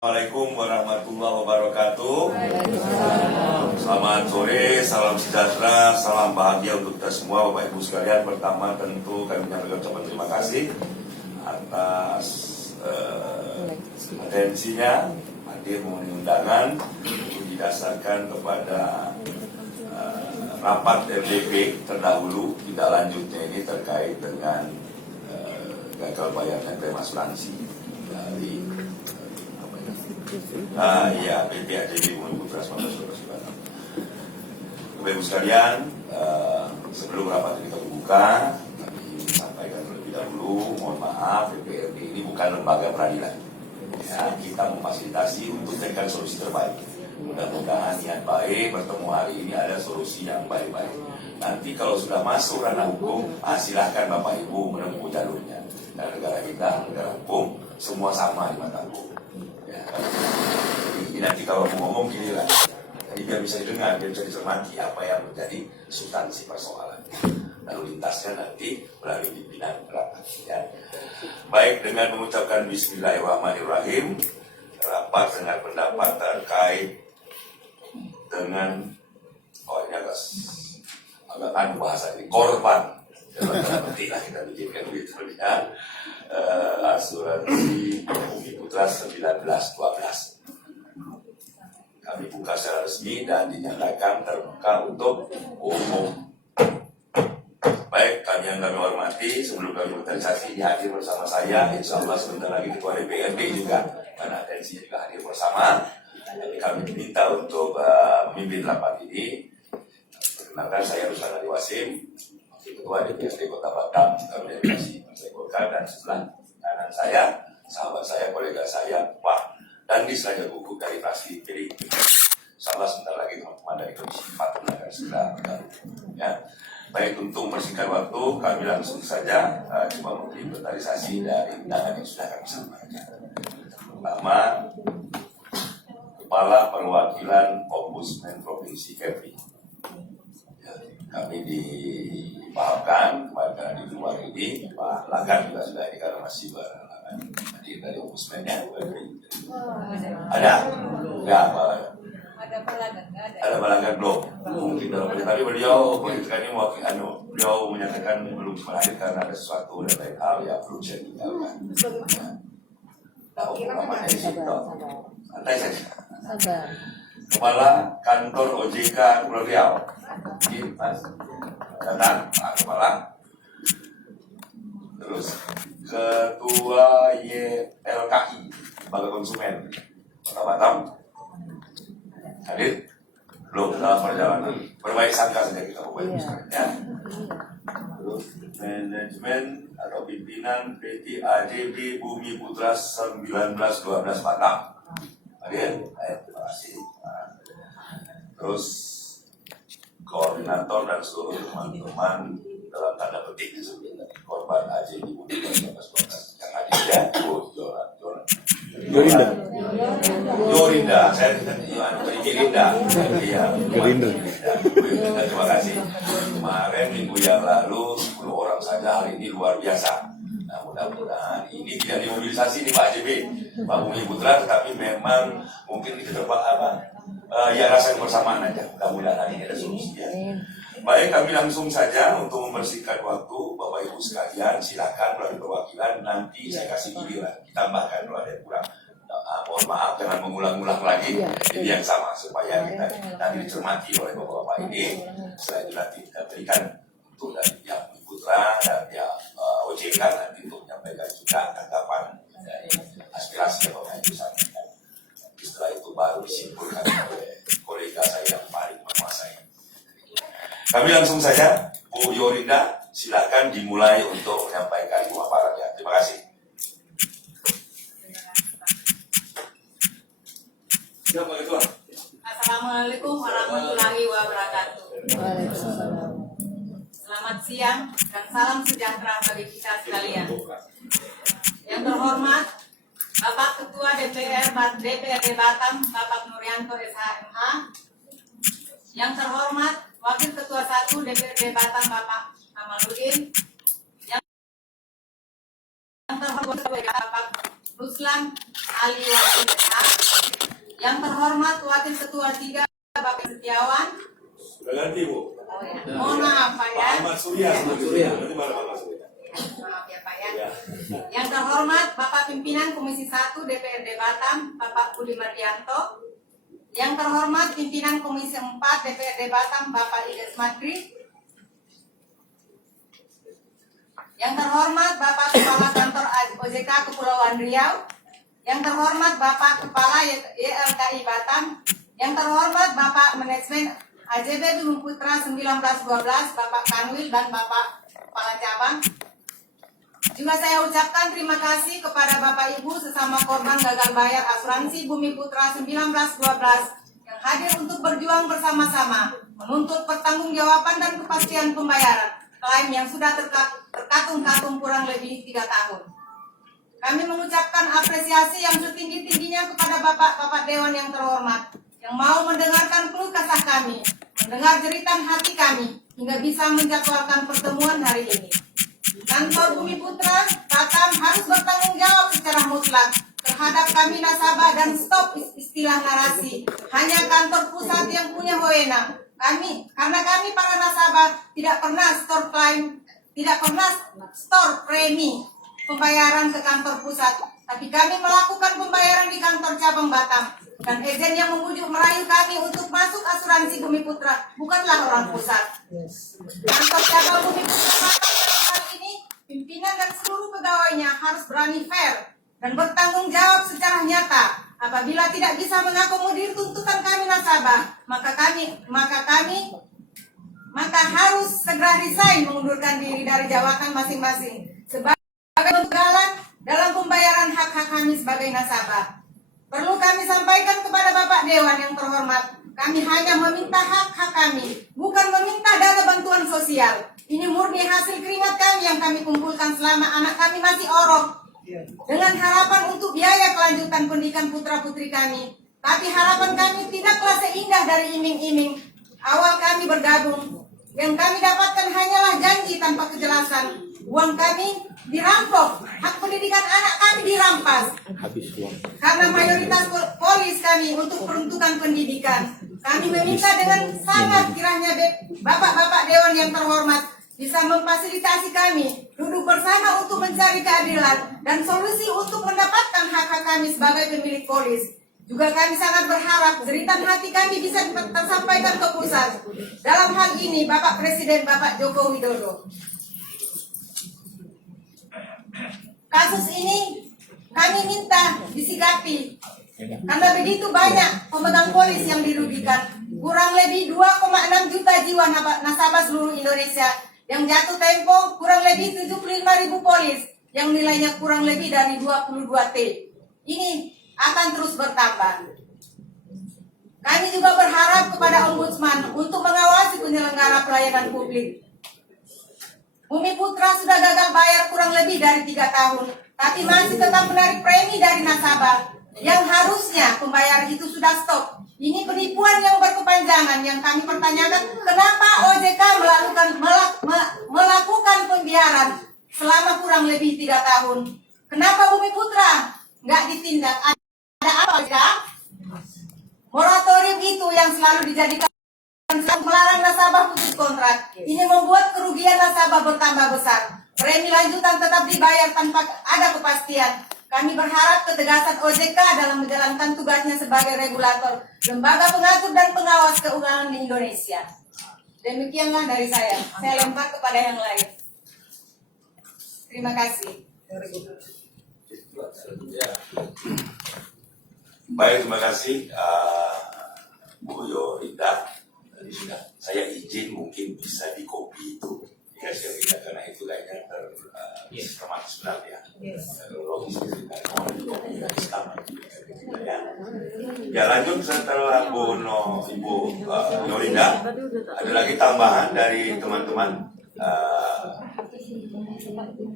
Assalamualaikum warahmatullahi wabarakatuh. Selamat sore, salam sejahtera, salam bahagia untuk kita semua Bapak Ibu sekalian. Pertama tentu kami menyampaikan ucapan terima kasih atas atensinya hadir memenuhi undangan untuk didasarkan kepada rapat RDP terdahulu tidak lanjutnya ini terkait dengan gagal bayarnya klaim asuransi dari PT AJB Bumi Putra 1926. Bapak Ibu sekalian, sebelum rapat ini terbuka, kami sampaikan terlebih dahulu, mohon maaf, DPRD ini bukan lembaga peradilan. Ya, kita memfasilitasi untuk mencarikan solusi terbaik. Mudah-mudahan niat baik bertemu hari ini ada solusi yang baik-baik. Nanti kalau sudah masuk ranah hukum, silahkan Bapak Ibu menempuh jalurnya. Karena negara kita, negara hukum, semua sama di mata hukum. Ya, jadi nanti kalau ngomong gini lah, jadi biar bisa didengar, biar bisa dicermati apa yang menjadi substansi persoalan. Lalu lintasnya nanti melalui pimpinan rapat. Ya. Baik, dengan mengucapkan Bismillahirrahmanirrahim, rapat dengan pendapat terkait dengan ini agak bahasa ini korban. Penting lah kita bikinkan begitu ya. Asuransi Bumi Putra 1912. Kami buka secara resmi dan dinyatakan terbuka untuk umum. Baik, kami yang kami hormati, sebelum kami inventarisasi hadir bersama saya, insya Allah sebentar lagi Ketua DPRD juga, karena atensinya juga hadir bersama. Jadi kami diminta untuk memimpin rapat ini. Perkenalkan saya Ruslan Ali Wasim, Ketua DPRD Kota Batam, kami dari Partai Golkar, dan sebelah kanan saya, sahabat saya, kolega saya, Pak Dandis Raja Gugu dari fraksi PDIP. Insyaallah sebentar lagi teman-teman dari Komisi 4 akan segera bergabung. Ya. Baik, untuk mempersingkat waktu, kami langsung saja coba memberi inventarisasi dari undangan yang sudah kami sampaikan. Pertama, Kepala Perwakilan Ombudsman Provinsi Kepri. Ya, kami dipahamkan kepada di luar ini, Pak Lagan juga sudah ini karena masih hadir dari Ombudsman-nya. Ada? Enggak, Pak Lagan. Ada Balagan belum? Mungkin dalam tapi beliau politikanya beliau menyatakan belum hadir karena ada sesuatu dan lain hal yang belum saya tinggalkan. Tahu namanya di situ. Santai saja. Kepala Kantor OJK Pulau Riau. Ini Mas. Datang Pak Kepala. Terus Ketua YLKI Lembaga Konsumen Kota Batam. Hadir? Belum dalam perjalanan. Berbaik sangka saja kita ya. Terus manajemen atau pimpinan PT AJB Bumi Putra 1912 Batam. Hadir? Terima kasih. Terus koordinator dan seluruh teman-teman dalam tanda petik korban AJB Bumi Putra 1912 yang hadir ya. Yorinda, saya Girinda. Iya, Girinda. Terima kasih. Kemarin minggu yang lalu 10 orang saja, hari ini luar biasa. Nah, mudah-mudahan ini tidak dimobilisasi nih Pak AJB, Pak Bumi Putra, tetapi memang mungkin kita dapat ya rasa bersamaan aja. Mudah-mudahan ini ada solusinya. Baik, kami langsung saja untuk mempersingkat waktu, Bapak Ibu sekalian, silakan melalui perwakilan, nanti saya kasih giliran, ditambahkan kalau ada yang kurang. Mohon maaf, jangan mengulang-ulang lagi, jadi yang sama, supaya kita nanti dicermati oleh Bapak-Bapak ini. Setelah itu nanti kita berikan untuk dari pihak Putra dan pihak OJK nanti untuk menyampaikan juga tanggapan dari aspirasi yang Bapak Ibu sampaikan. Setelah itu baru disimpulkan oleh kolega saya yang paling menguasai. Kami langsung saja, Bu Yorinda, silakan dimulai untuk menyampaikan paparannya. Terima kasih. Assalamualaikum warahmatullahi wabarakatuh. Selamat siang dan salam sejahtera bagi kita sekalian. Yang terhormat Bapak Ketua DPRD Batam, Bapak Nuryanto SHMH. Yang terhormat Wakil Ketua 1 DPRD Batam, Bapak Kamaludin. Yang terhormat Bapak Ruslan Ali Wakil SH. Yang terhormat Wakil Ketua 3 Bapak Setiawan. Sudah ganti, Bu. Oh ya, mohon maaf Pak ya. Ahmad Surya. Nanti mana Ahmad Surya? Maaf ya Pak ya. Ya. Yang terhormat Bapak Pimpinan Komisi 1 DPRD Batam, Bapak Budi Mardianto. Yang terhormat Pimpinan Komisi 4 DPRD Batam, Bapak Ilyas Madri. Yang terhormat Bapak Kepala Kantor OJK Kepulauan Riau. Yang terhormat Bapak Kepala YLKI Batam. Yang terhormat Bapak Manajemen AJB Bumi Putra 1912, Bapak Kanwil dan Bapak Kepala Cabang. Juga saya ucapkan terima kasih kepada Bapak Ibu sesama korban gagal bayar asuransi Bumi Putra 1912 yang hadir untuk berjuang bersama-sama menuntut pertanggungjawaban dan kepastian pembayaran klaim yang sudah terkatung-katung kurang lebih 3 tahun. Kami mengucapkan apresiasi yang setinggi-tingginya kepada Bapak-Bapak Dewan yang terhormat yang mau mendengarkan keluh kesah kami, mendengar jeritan hati kami, hingga bisa menjadwalkan pertemuan hari ini. Kantor Bumi Putra Batam harus bertanggung jawab secara mutlak terhadap kami nasabah dan stop istilah narasi hanya kantor pusat yang punya wewenang. Karena kami para nasabah tidak pernah store klaim, tidak pernah store premi pembayaran ke kantor pusat, tapi kami melakukan pembayaran di kantor cabang Batam. Dan ejen yang membujuk merayu kami untuk masuk asuransi Bumi Putra bukanlah orang pusat. Kantor cabang Bumi Putra Batam saat ini, pimpinan dan seluruh pegawainya harus berani fair dan bertanggung jawab secara nyata. Apabila tidak bisa mengakomodir tuntutan kami nasabah, maka harus segera resign, mengundurkan diri dari jabatan masing-masing sebagai bentuk galang dalam pembayaran hak-hak kami sebagai nasabah. Perlu kami sampaikan kepada Bapak Dewan yang terhormat, kami hanya meminta hak-hak kami, bukan meminta dana bantuan sosial. Ini murni hasil keringat kami yang kami kumpulkan selama anak kami masih orok, dengan harapan untuk biaya kelanjutan pendidikan putra-putri kami. Tapi harapan kami tidaklah seindah dari iming-iming awal kami bergabung. Yang kami dapatkan hanyalah janji tanpa kejelasan. Uang kami dirampok, hak pendidikan anak kami dirampas. Karena mayoritas polis kami untuk peruntukan pendidikan. Kami meminta dengan sangat kiranya Bapak-Bapak Dewan yang terhormat bisa memfasilitasi kami duduk bersama untuk mencari keadilan dan solusi untuk mendapatkan hak-hak kami sebagai pemilik polis. Juga kami sangat berharap jeritan hati kami bisa tersampaikan ke pusat. Dalam hal ini Bapak Presiden Bapak Joko Widodo. Kasus ini kami minta disikapi karena begitu banyak pemegang polis yang dirugikan. Kurang lebih 2,6 juta jiwa nasabah seluruh Indonesia yang jatuh tempo, kurang lebih 75.000 polis yang nilainya kurang lebih dari 22 T. Ini akan terus bertambah. Kami juga berharap kepada Ombudsman untuk mengawasi penyelenggara pelayanan publik. Bumi Putra sudah gagal bayar kurang lebih dari 3 tahun, tapi masih tetap menarik premi dari nasabah yang harusnya pembayaran itu sudah stop. Ini penipuan yang berkepanjangan yang kami pertanyakan, kenapa OJK melakukan pembiaran selama kurang lebih 3 tahun? Kenapa Bumi Putra nggak ditindak? Ada apa OJK? Moratorium itu yang selalu dijadikan melarang nasabah putus kontrak. Ini membuat kerugian nasabah bertambah besar. Premi lanjutan tetap dibayar tanpa ada kepastian. Kami berharap ketegasan OJK dalam menjalankan tugasnya sebagai regulator, lembaga pengatur dan pengawas keuangan di Indonesia. Demikianlah dari saya. Saya lempar kepada yang lain. Terima kasih. Baik, terima kasih Bu Yorinda. Tadi sudah saya izin mungkin bisa di copy itu dikasih Yorinda karena itu kayaknya termatis benar ya. Logis ya, lanjut setelah Ibu Yorinda, ada lagi tambahan dari teman-teman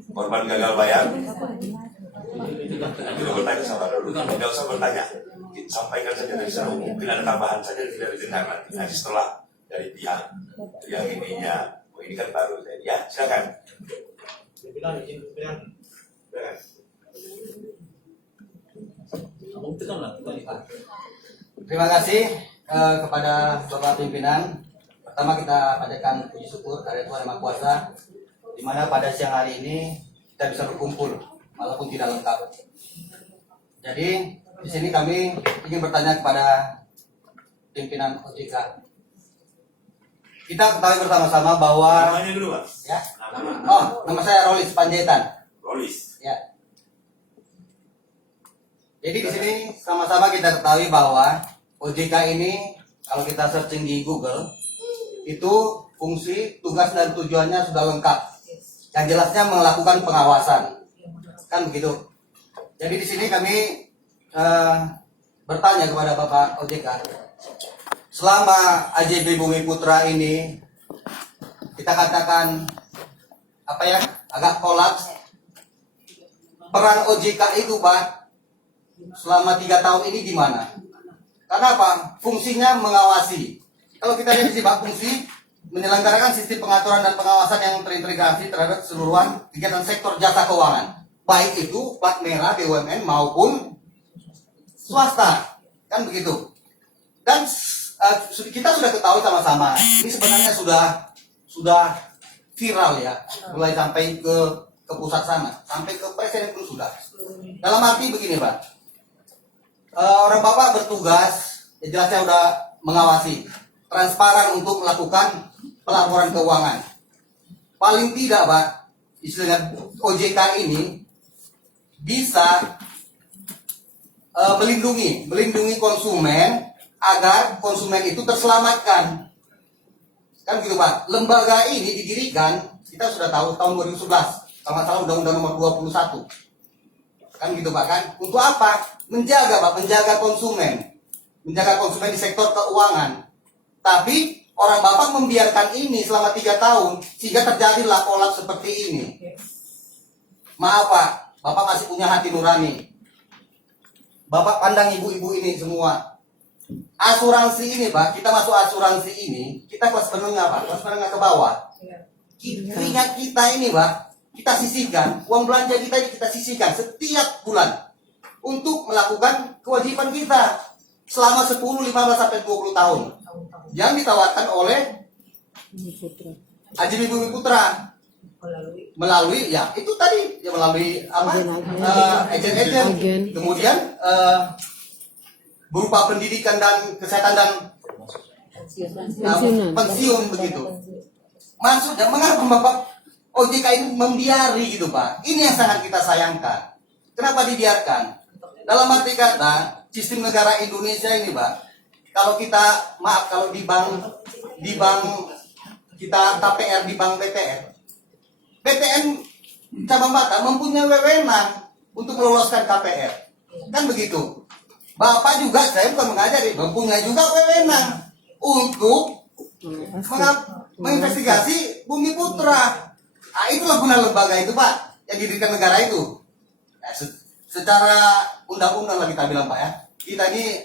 korban gagal bayar. Nanti bertanya sama dulu, tidak usah bertanya, sampaikan saja dari sana umum. Mungkin ada tambahan saja tidak didengar nanti setelah dari pihak yang ininya. Oh, ini kan baru ya, silakan. Terima kasih kepada Bapak Pimpinan. Pertama kita panjatkan puji syukur kepada Tuhan Yang Maha Kuasa, di mana pada siang hari ini kita bisa berkumpul walaupun tidak lengkap. Jadi di sini kami ingin bertanya kepada pimpinan OJK. Kita ketahui bersama-sama bahwa Namanya dulu, Mas. ya. Oh, nama saya Rolis Panjaitan. Rolis. Ya. Jadi di sini sama-sama kita ketahui bahwa OJK ini kalau kita searching di Google itu fungsi, tugas dan tujuannya sudah lengkap. Yang jelasnya melakukan pengawasan. Kan begitu. Jadi di sini kami bertanya kepada Bapak OJK. Selama AJB Bumi Putra ini kita katakan apa ya, agak kolaps. Peran OJK itu Pak selama 3 tahun ini di mana? Karena apa? Fungsinya mengawasi. Kalau kita lihat di sini Pak, fungsi menyelenggarakan sistem pengaturan dan pengawasan yang terintegrasi terhadap keseluruhan kegiatan sektor jasa keuangan, baik itu plat merah BUMN maupun swasta, kan begitu. Dan kita sudah ketahui sama-sama, ini sebenarnya sudah viral ya, mulai sampai ke pusat sana, sampai ke presiden pun sudah. Dalam arti begini Pak, orang Bapak bertugas, ya jelasnya udah mengawasi, transparan untuk melakukan pelaporan keuangan. Paling tidak Pak, istilahnya OJK ini bisa melindungi konsumen agar konsumen itu terselamatkan. Kan gitu Pak. Lembaga ini didirikan, kita sudah tahu tahun 2011, kalau nggak salah Undang-Undang Nomor 21. Kan gitu Pak kan? Untuk apa? Menjaga Pak, menjaga konsumen di sektor keuangan. Tapi orang Bapak membiarkan ini selama 3 tahun sehingga terjadilah kolaps seperti ini. Maaf Pak, Bapak masih punya hati nurani. Bapak pandang ibu-ibu ini semua. Asuransi ini Pak, kita masuk asuransi ini, kita kelas menengah Pak, kelas menengah ke bawah. Keringat kita ini Pak, kita sisihkan, uang belanja kita sisihkan setiap bulan untuk melakukan kewajiban kita selama 10, 15 sampai 20 tahun yang ditawarkan oleh AJB Bumi Putra melalui ya itu tadi ya melalui apa agen-agen, kemudian berupa pendidikan dan kesehatan dan pensiun begitu. Maksudnya mengapa Bapak OJK ini membiari gitu Pak? Ini yang sangat kita sayangkan. Kenapa dibiarkan? Dalam arti kata sistem negara Indonesia ini Pak, kalau kita maaf kalau di bank kita KPR, di bank BTN cabang Batam mempunyai wewenang untuk meloloskan KPR, kan begitu. Bapak juga, saya bukan mengajari, mempunyai juga wewenang untuk menginvestigasi Bumi Putra. Nah, itulah guna lembaga itu Pak, yang didirikan negara itu. Nah, secara undang-undang lah kita bilang Pak ya, kita ini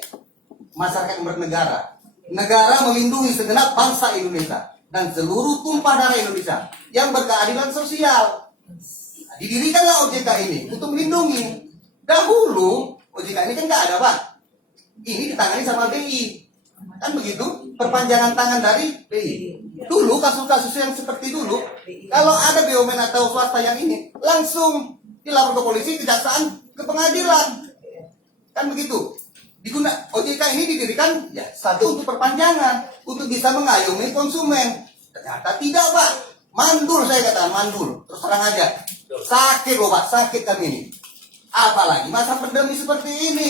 masyarakat yang bernegara. Negara melindungi segenap bangsa Indonesia dan seluruh tumpah darah Indonesia yang berkeadilan sosial. Nah, didirikanlah OJK ini untuk melindungi. Dahulu OJK ini kan nggak ada Pak. Ini ditangani sama BI. Kan begitu, perpanjangan tangan dari BI. Dulu kasus-kasus yang seperti dulu, kalau ada BUMN atau swasta yang ini, langsung dilapor ke polisi, kejaksaan, ke pengadilan. Kan begitu. OJK ini didirikan ya satu untuk perpanjangan, untuk bisa mengayomi konsumen. Ternyata tidak Pak, mandul saya katakan, mandul. Terus terang aja, sakit loh Pak, sakit kami ini. Apalagi masa pandemi seperti ini.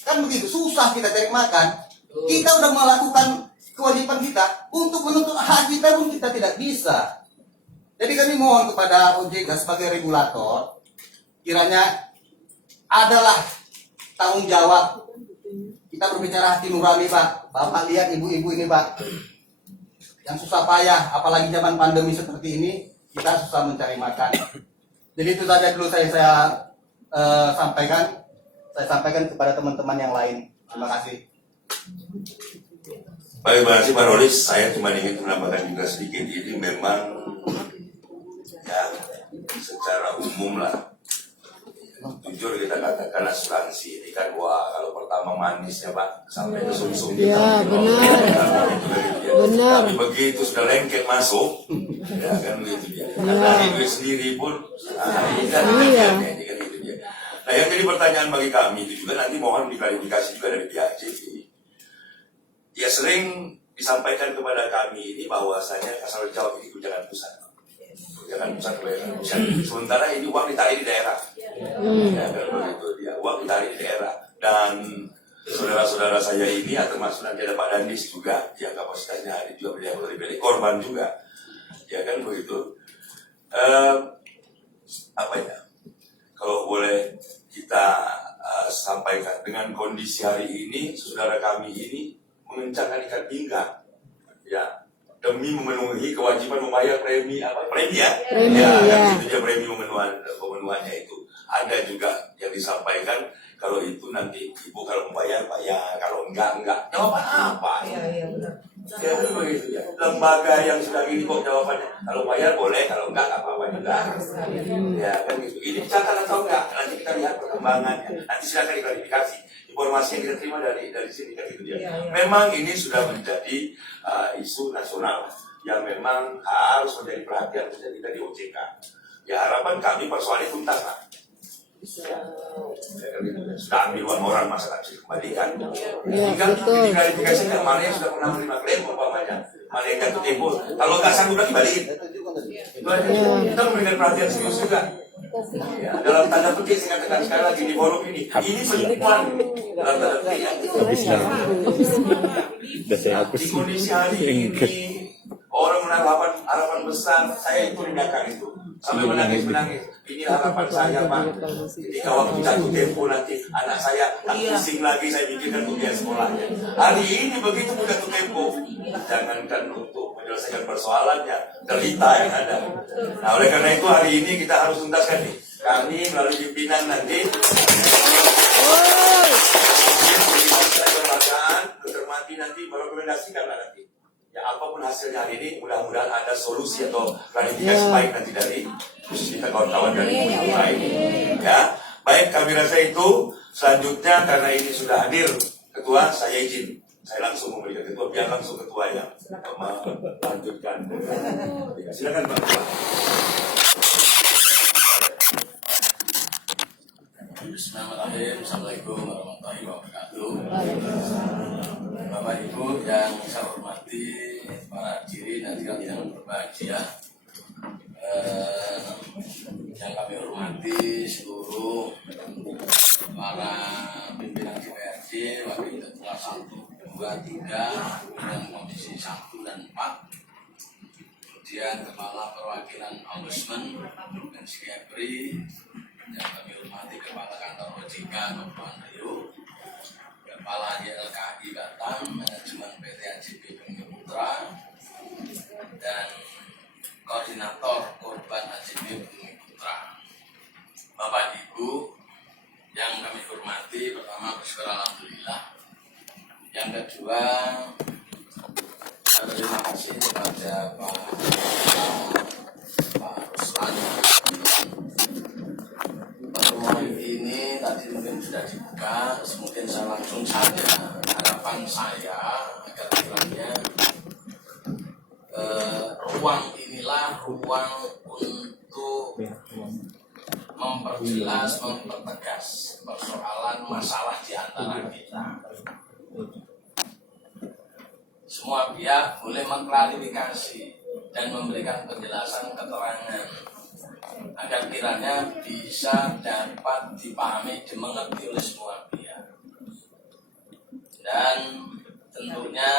Kan begitu, susah kita cari makan. Kita udah melakukan kewajiban kita untuk menuntut hak kita pun kita tidak bisa. Jadi kami mohon kepada OJK sebagai regulator, kiranya adalah tanggung jawab. Kita berbicara hati nurani Pak. Bapak lihat ibu-ibu ini Pak, yang susah payah, apalagi zaman pandemi seperti ini, kita susah mencari makan. Jadi itu saja dulu saya sampaikan. Saya sampaikan kepada teman-teman yang lain. Terima kasih. Baik, terima kasih Pak Rolis. Saya cuma ingin menambahkan juga sedikit. Ini memang ya secara umum lah Jujur kita katakan asuransi ini kan, wah kalau pertama manisnya Pak sampai ke sumsum Ya, benar. Benar. Tapi begitu sudah lengket masuk, ya kan begitu dia. Karena duit sendiri pun, ini kan ini kan gitu dia. Nah yang jadi pertanyaan bagi kami itu juga nanti mohon diklarifikasi juga dari pihak JP. Ya sering disampaikan kepada kami ini bahwasanya asal jawab ini kebijakan pusat. Kebijakan pusat, kebijakan pusat. Sementara ini uang ditarik di daerah. Ya, begitu dia, uang ditarik di daerah. Dan saudara-saudara saya ini, termasuk nanti ada Pak Dandis juga, yang kapasitasnya hari juga beliau dari korban juga. Ya kan begitu. Apa ya? Kalau boleh kita sampaikan dengan kondisi hari ini, saudara kami ini mengencangkan ikat pinggang, ya demi memenuhi kewajiban membayar premi ya itu dia premi pemenuhannya itu. Ada juga yang disampaikan kalau itu nanti ibu kalau membayar bayar, kalau enggak jawaban apa ya begitu ya. Lembaga yang sudah gini kok jawabannya kalau bayar boleh, kalau enggak apa-apa juga ya kan gitu. Ini dicatat atau enggak, nanti kita lihat perkembangannya, nanti silakan diklarifikasi informasi yang kita terima dari sini kan gitu dia. Memang ini sudah menjadi isu nasional yang memang harus menjadi perhatian kita di OJK. Ya harapan kami persoalannya tuntas lah. Ya, sudah ambil uang orang masalah bisa dikembalikan. Tinggal diklarifikasikan mana yang sudah pernah menerima klaim umpamanya, mana yang jatuh tempo. Kalau nggak sanggup lagi balikin. Itu aja. Kita memberikan perhatian serius juga. Ya, dalam tanda petik saya katakan sekali lagi di forum ini penipuan dalam tanda petik. Di kondisi hari ini orang menaruh harapan besar, saya itu tindakan itu sampai menangis. Ini harapan saya Pak. Ketika waktu jatuh tempo nanti anak saya pusing lagi, saya pikirkan untuk dia sekolahnya. Hari ini begitu jatuh tempo, jangankan untuk menyelesaikan persoalannya, derita yang ada. Nah oleh karena itu hari ini kita harus tuntaskan nih. Kami melalui pimpinan nanti mencermati nanti merekomendasikan nanti. Ya apapun hasilnya hari ini, mudah-mudahan ada solusi atau klarifikasi baik nanti dari kita kawan-kawan dari ini. Ya, baik kami rasa itu. Selanjutnya karena ini sudah hadir ketua, saya izin saya langsung memberikan ketua, biar langsung ketua yang melanjutkan. Silakan Pak. Bismillahirrahmanirrahim. Assalamualaikum warahmatullahi wabarakatuh. Bapak Ibu yang saya hormati, para hadirin hadirat yang berbahagia, yang kami hormati seluruh para pimpinan DPRD, wakil ketua 1, 2, 3, dan komisi 1 dan 4, kemudian kepala perwakilan ombudsman dan Skepri, yang kami hormati kepala kantor OJK Kepulauan Riau, kepala YLKI Batam, manajemen PT AJB Bumi Putra, dan koordinator korban AJB Bumi Putra. Bapak Ibu yang kami hormati, pertama bersyukur alhamdulillah. Yang kedua, terima kasih kepada Pak Ruslan. Pertemuan ini tadi mungkin sudah dibuka, mungkin saya langsung saja. Harapan saya agar kiranya ruang inilah ruang untuk memperjelas, mempertegas persoalan masalah di antara kita. Semua pihak boleh mengklarifikasi dan memberikan penjelasan keterangan agar kiranya bisa dapat dipahami, dimengerti oleh semua pihak. Dan tentunya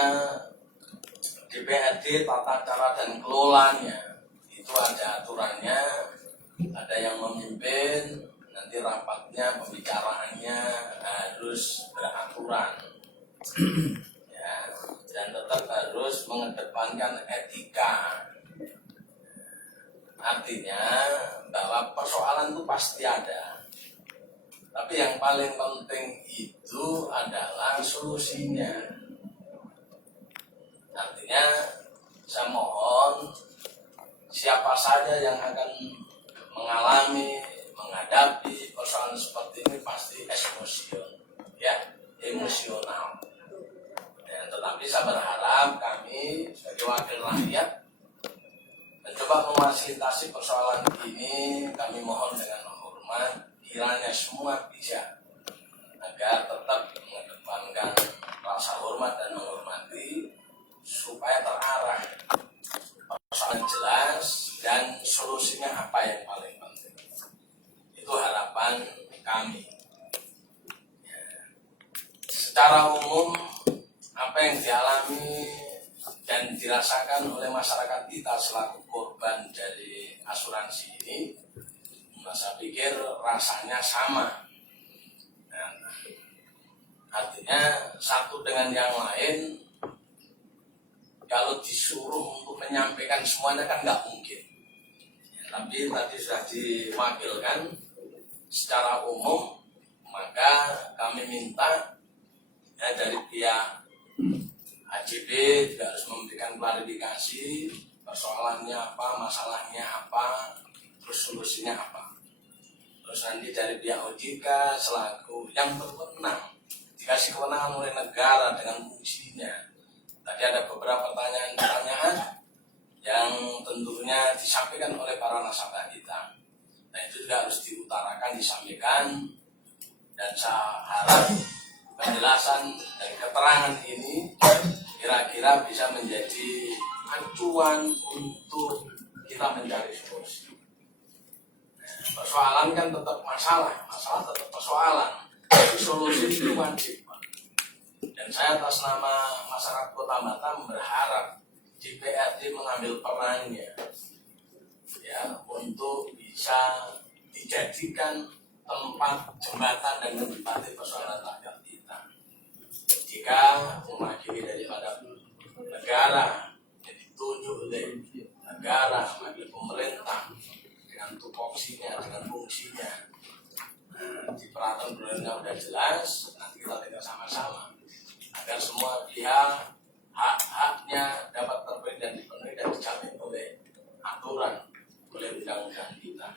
DPRD tata cara dan kelolanya itu ada aturannya, ada yang memimpin, nanti rapatnya, pembicaraannya harus beraturan. Ya, dan tetap harus mengedepankan etika. Artinya bahwa persoalan itu pasti ada, tapi yang paling penting itu adalah solusinya. Artinya saya mohon siapa saja yang akan mengalami, menghadapi persoalan seperti ini pasti emosional. Ya, tetapi saya berharap kami sebagai wakil rakyat mencoba memfasilitasi persoalan ini. Kami mohon dengan hormat kiranya semua bisa agar tetap mengedepankan rasa hormat dan menghormati supaya terarah persoalan jelas dan solusinya apa yang paling penting. Itu harapan kami. Ya. Secara umum apa yang dialami dan dirasakan oleh masyarakat kita selaku korban dari asuransi ini, saya pikir rasanya sama. Nah, artinya satu dengan yang lain, kalau disuruh untuk menyampaikan semuanya kan nggak mungkin. Ya, tapi tadi sudah diwakilkan secara umum, maka kami minta ya, dari pihak AJB juga harus memberikan klarifikasi persoalannya apa, masalahnya apa, terus solusinya apa. Terus nanti dari pihak OJK selaku yang berwenang, dikasih kewenangan oleh negara dengan fungsinya. Tadi ada beberapa pertanyaan-pertanyaan yang tentunya disampaikan oleh para nasabah kita. Nah itu juga harus diutarakan, disampaikan, dan saya harap penjelasan dan keterangan ini kira-kira bisa menjadi acuan untuk kita mencari solusi. Persoalan kan tetap masalah tetap persoalan. Solusi itu wajib. Dan saya atas nama masyarakat Kota Batam berharap DPRD mengambil perannya ya untuk bisa dijadikan tempat jembatan dan menjembatani persoalan rakyat kita. Jika mewakili daripada negara, jadi ditunjuk oleh negara, mewakili pemerintah dengan tupoksinya, dengan fungsinya. Di peraturan perundang sudah jelas, nanti kita dengar sama-sama agar semua pihak hak-haknya dapat terpenuhi dan dipenuhi dan dijamin oleh aturan, oleh undang-undang kita.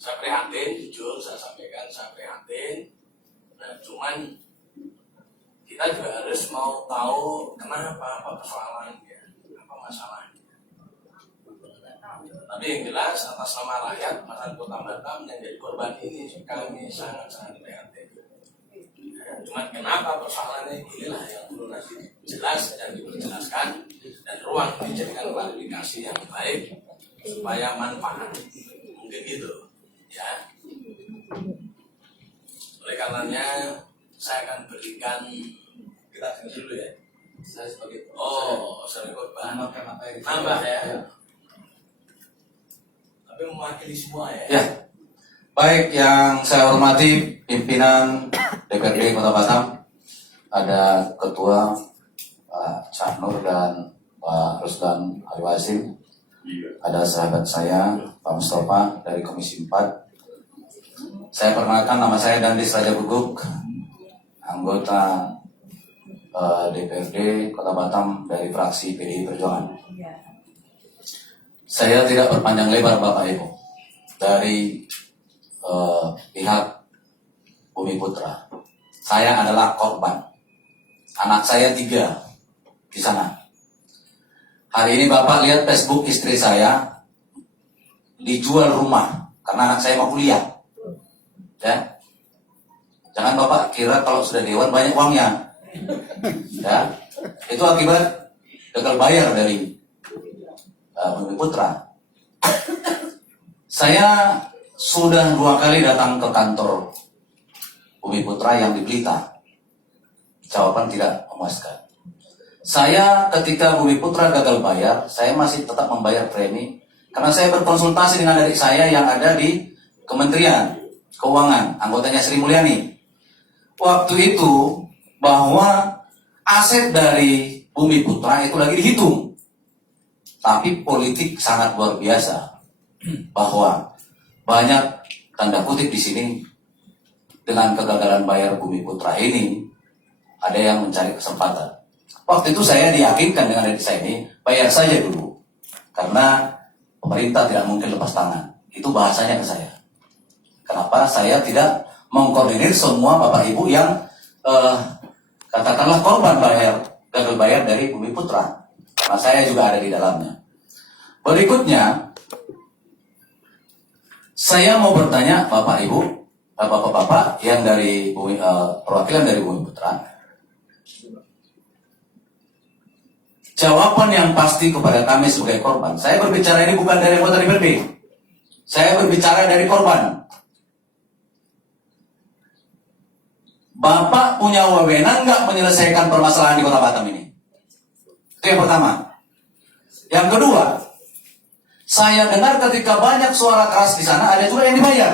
Saya prihatin, jujur saya sampaikan, saya prihatin. Nah, cuman kita juga harus mau tahu kenapa, apa persoalannya, apa masalahnya. Tapi yang jelas atas nama rakyat, masyarakat Kota Batam yang jadi korban ini kami sangat-sangat prihatin. Cuman kenapa persoalannya inilah yang perlu nanti jelas dan diperjelaskan dan ruang dijadikan klarifikasi yang baik supaya manfaat mungkin gitu ya. Oleh karenanya saya akan berikan, kita dengar dulu ya. Saya sebagai sebagai korban nambah ya. Tapi mewakili semua ya. Ya, baik yang saya hormati pimpinan DPRD Kota Batam, ada Ketua Pak Cak Nur dan Pak Rusdan Aliwasim, ada sahabat saya Pak Mustafa dari Komisi 4. Saya perkenalkan, nama saya Dandis Raja Guguk, anggota DPRD Kota Batam dari fraksi PDI Perjuangan. Saya tidak berpanjang lebar Bapak Ibu dari pihak Bumi Putra. Saya adalah korban. Anak saya 3 di sana. Hari ini Bapak lihat Facebook istri saya dijual rumah karena anak saya mau kuliah. Ya. Jangan Bapak kira kalau sudah dewan banyak uangnya. Ya. Itu akibat gagal bayar dari Bumi Putra. Saya sudah 2 kali datang ke kantor Bumi Putra yang di Blitar. Jawaban tidak memuaskan. Saya ketika Bumi Putra gagal bayar, saya masih tetap membayar premi karena saya berkonsultasi dengan adik saya yang ada di Kementerian Keuangan, anggotanya Sri Mulyani. Waktu itu bahwa aset dari Bumi Putra itu lagi dihitung. Tapi politik sangat luar biasa bahwa banyak tanda kutip di sini dengan kegagalan bayar Bumi Putra ini ada yang mencari kesempatan. Waktu itu saya diyakinkan dengan adik saya ini bayar saja dulu karena pemerintah tidak mungkin lepas tangan. Itu bahasanya ke saya. Kenapa saya tidak mengkoordinir semua Bapak Ibu yang katakanlah korban gagal bayar dari Bumi Putra. Karena saya juga ada di dalamnya. Berikutnya, saya mau bertanya Bapak Ibu, Bapak-bapak yang dari perwakilan dari Bumi Putra. Jawaban yang pasti kepada kami sebagai korban. Saya berbicara ini bukan dari anggota DPRD. Saya berbicara dari korban. Bapak punya wewenang nggak menyelesaikan permasalahan di Kota Batam ini? Itu yang pertama. Yang kedua, saya dengar ketika banyak suara keras di sana ada juga yang dibayar.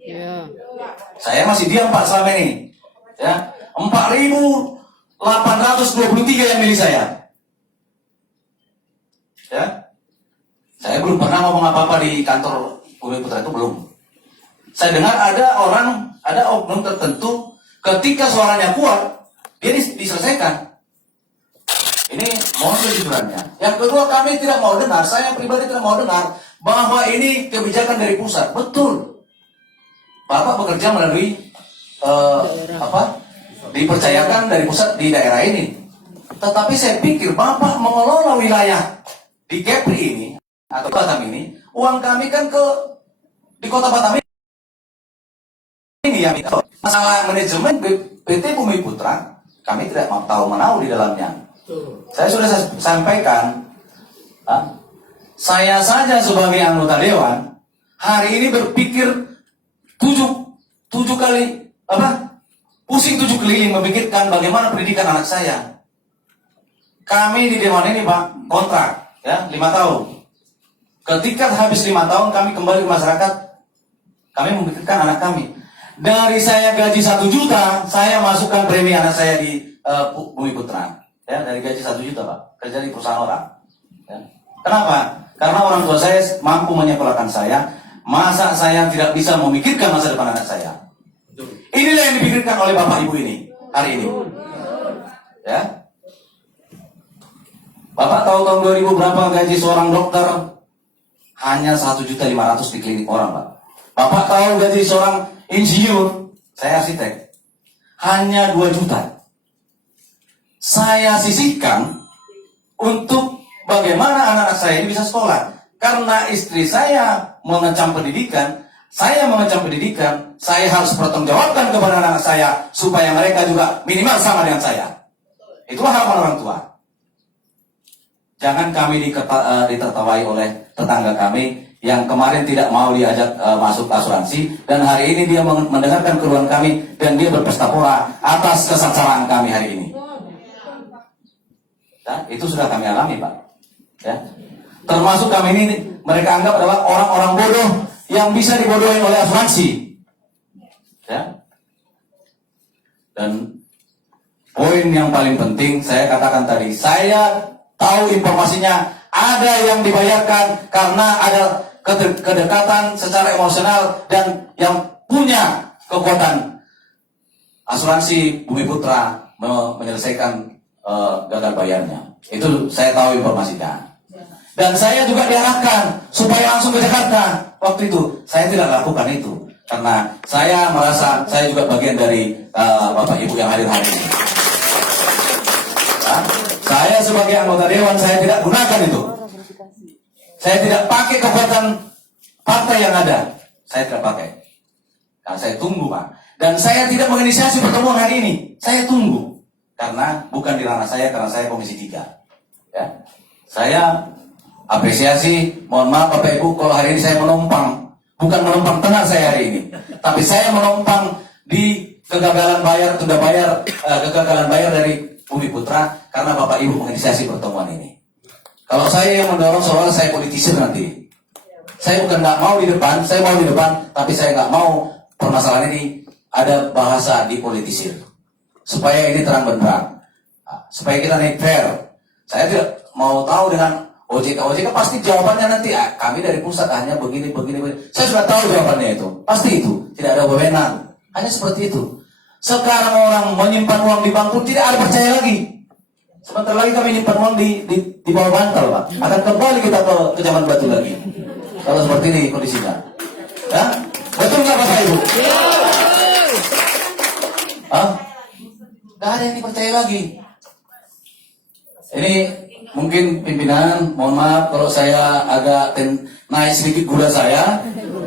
Ya. Saya masih diam Pak selama ini. Ya, 4.823 yang milih saya. Ya, saya belum pernah ngomong apa-apa di kantor Bumi Putra itu belum. Saya dengar ada oknum tertentu ketika suaranya kuat, dia diselesaikan. Ini mohon kejujurannya. Yang kedua, kami tidak mau dengar, saya pribadi tidak mau dengar bahwa ini kebijakan dari pusat. Betul. Bapak bekerja melalui dipercayakan dari pusat di daerah ini. Tetapi saya pikir Bapak mengelola wilayah di Kepri ini atau Batam ini, uang kami kan di Kota Batam ini yang masalah manajemen PT Bumi Putra, kami tidak mau tahu menau di dalamnya. Saya sudah sampaikan, saya saja sebagai anggota dewan hari ini berpikir tujuh kali pusing 7 keliling memikirkan bagaimana pendidikan anak saya. Kami di dewan ini Pak kontrak ya 5 tahun. Ketika habis 5 tahun kami kembali ke masyarakat, kami memikirkan anak kami. Dari saya gaji 1 juta, saya masukkan premi anak saya di Bumi Putra. Ya, dari gaji 1 juta Pak, kerja di perusahaan orang. Ya. Kenapa? Karena orang tua saya mampu menyekolahkan saya. Masa saya tidak bisa memikirkan masa depan anak saya? Inilah yang dipikirkan oleh Bapak Ibu ini hari ini. Ya. Bapak tahu tahun 2000 berapa gaji seorang dokter? Hanya 1.500.000 di klinik orang, Pak. Bapak tahu gaji seorang insinyur? Saya arsitek. Hanya 2 juta. Saya sisihkan untuk bagaimana anak-anak saya ini bisa sekolah. Karena istri saya mengecam pendidikan, saya harus bertanggungjawabkan kepada anak saya supaya mereka juga minimal sama dengan saya. Itulah harapan orang tua. Jangan kami ditertawai oleh tetangga kami yang kemarin tidak mau diajak masuk asuransi dan hari ini dia mendengarkan keluhan kami dan dia berpesta pora atas kesengsaraan kami hari ini. Ya, itu sudah kami alami, Pak. Ya. Termasuk kami ini mereka anggap adalah orang-orang bodoh yang bisa dibodohin oleh asuransi. Ya. Dan poin yang paling penting saya katakan tadi, saya tahu informasinya ada yang dibayarkan karena ada kedekatan secara emosional dan yang punya kekuatan asuransi Bumi Putra menyelesaikan gagal bayarnya. Itu saya tahu informasinya. Dan saya juga diarahkan supaya langsung ke Jakarta. Waktu itu saya tidak lakukan itu karena saya merasa saya juga bagian dari Bapak Ibu yang hadir hari ini. Nah, saya sebagai anggota dewan saya tidak gunakan itu. Saya tidak pakai kekuatan partai yang ada. Saya tidak pakai. Karena saya tunggu, Pak. Dan saya tidak menginisiasi pertemuan hari ini. Saya tunggu. Karena bukan di ranah saya, karena saya Komisi 3. Ya. Saya apresiasi, mohon maaf Bapak Ibu kalau hari ini saya menumpang. Bukan menumpang tenang saya hari ini. Tapi saya menumpang di kegagalan bayar, tunda bayar, kegagalan bayar dari Bumi Putra karena Bapak Ibu menginisiasi pertemuan ini. Kalau saya yang mendorong seolah saya politisir nanti. Saya bukan nggak mau di depan, saya mau di depan, tapi saya nggak mau permasalahan ini ada bahasa dipolitisir. Supaya ini terang benderang, supaya kita naik fair. Saya tidak mau tahu dengan OJK pasti jawabannya nanti kami dari pusat hanya begini. Saya sudah tahu jawabannya itu, pasti itu tidak ada wewenang, hanya seperti itu. Sekarang orang menyimpan uang di bank pun tidak ada percaya lagi. Sebentar lagi kami menyimpan uang di bawah bantal, Pak. Akan kembali kita ke zaman batu lagi. kalau seperti ini kondisinya. Ya? Betul nggak Bapak Ibu? Hah? Nggak ada yang dipercaya lagi. Ini mungkin pimpinan, mohon maaf kalau saya agak naik sedikit gula saya,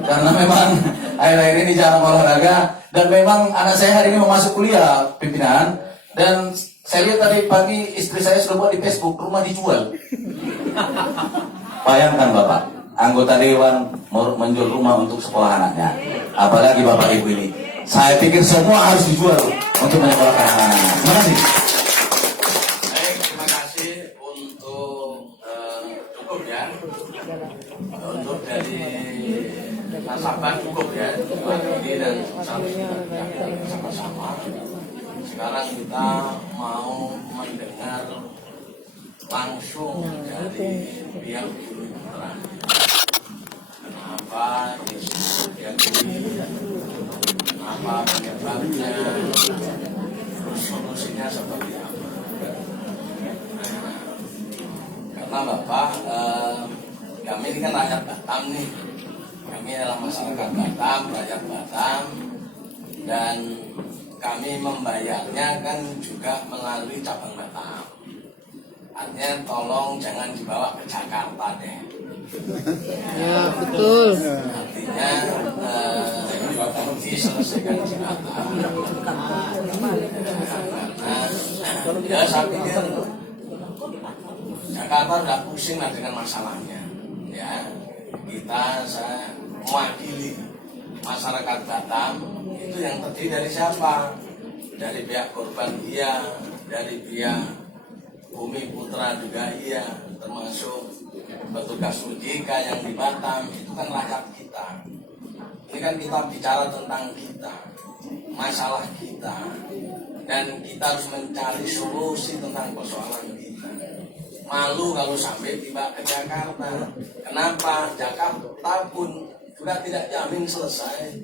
karena memang akhir-akhir ini jarang olahraga, dan memang anak saya hari ini mau masuk kuliah, pimpinan, dan saya lihat tadi pagi istri saya sudah buat di Facebook, rumah dijual. Bayangkan Bapak, anggota dewan menjual rumah untuk sekolah anaknya, apalagi Bapak Ibu ini. Saya pikir semua harus dijual untuk menyekolahkan anak-anaknya. Terima kasih. Baik, terima kasih untuk cukup ya. Untuk dari nasabah cukup ya. Ini dan sama-sama. Sekarang kita mau mendengar langsung dari pihak Bumi Putra. Kenapa yang ini? Apa penyebabnya? Terus solusinya seperti apa? Karena Bapak, kami ini kan rakyat Batam nih. Kami adalah masyarakat Batam, rakyat Batam, dan kami membayarnya kan juga melalui cabang Batam. Artinya tolong jangan dibawa ke Jakarta deh. Ya, betul. Artinya diselesaikan di Batam. Karena ya saya pikir Jakarta udah pusing lah dengan masalahnya. Ya, saya mewakili masyarakat Batam itu yang terdiri dari siapa? Dari pihak korban iya, dari pihak Bumi Putra juga iya, termasuk petugas OJK yang di Batam, itu kan rakyat kita. Ini kan kita bicara tentang kita, masalah kita, dan kita harus mencari solusi tentang persoalan kita. Malu kalau sampai tiba ke Jakarta. Kenapa? Jakarta pun juga tidak jamin selesai.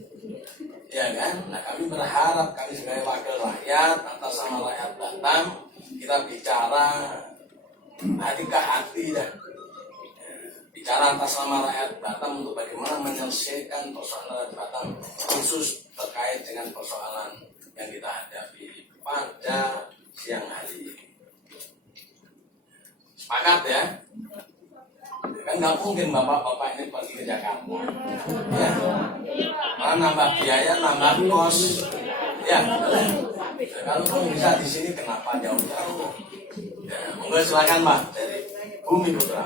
Ya kan? Nah, kami berharap kami sebagai wakil rakyat atas nama rakyat Batam, kita bicara hati ke hati dan bicara atas nama rakyat Batam untuk bagaimana menyelesaikan persoalan rakyat Batam, khusus terkait dengan persoalan yang kita hadapi pada siang hari ini. Sepakat ya? Kan nggak mungkin bapak-bapak ini pergi ke Jakarta, ya. Malah nambah biaya, nambah kos, ya. Kalau kamu bisa di sini, kenapa jauh-jauh? Ya, monggo silakan Pak dari Bumi Putra.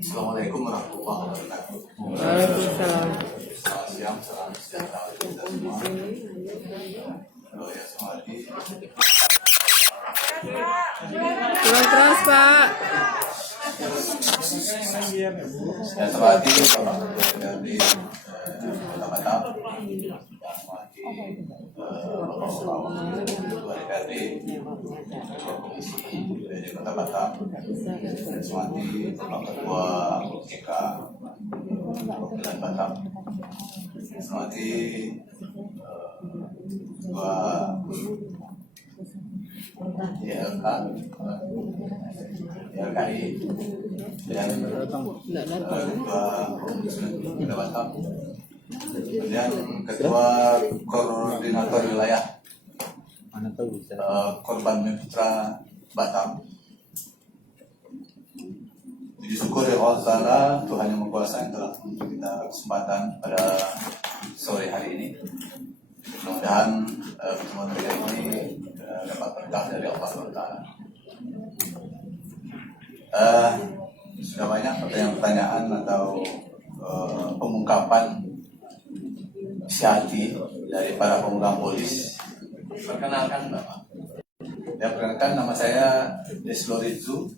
Assalamualaikum warahmatullahi wabarakatuh. Waalaikumsalam. Selamat siang, salam sejahtera bagi kita semua. Halo ya, Semadi. Kurang keras, Pak. Ya, Semadi, Bapak dari Kota Batam. Semadi, Bapak Ketua DPRD, Ketua Komisi dari Kota Batam. Semadi, Bapak Ketua OJK Provinsi Batam. Semadi, Ketua YLK, YLKI, dan Ketua Provinsi Batam, kemudian Ketua Koordinator Wilayah Korban Bumi Putra Batam. Disyukuri Allah Ta'ala, Tuhan yang Mengkuasa yang telah memberi kita kesempatan pada sore hari ini. Mudah-mudahan pertemuan kita ini dapat berkah dari Allah Ta'ala. Sudah banyak pertanyaan-pertanyaan atau pengungkapan isi hati dari para pemegang polis. Perkenalkan Bapak. Ya, perkenalkan, nama saya Desloritzu,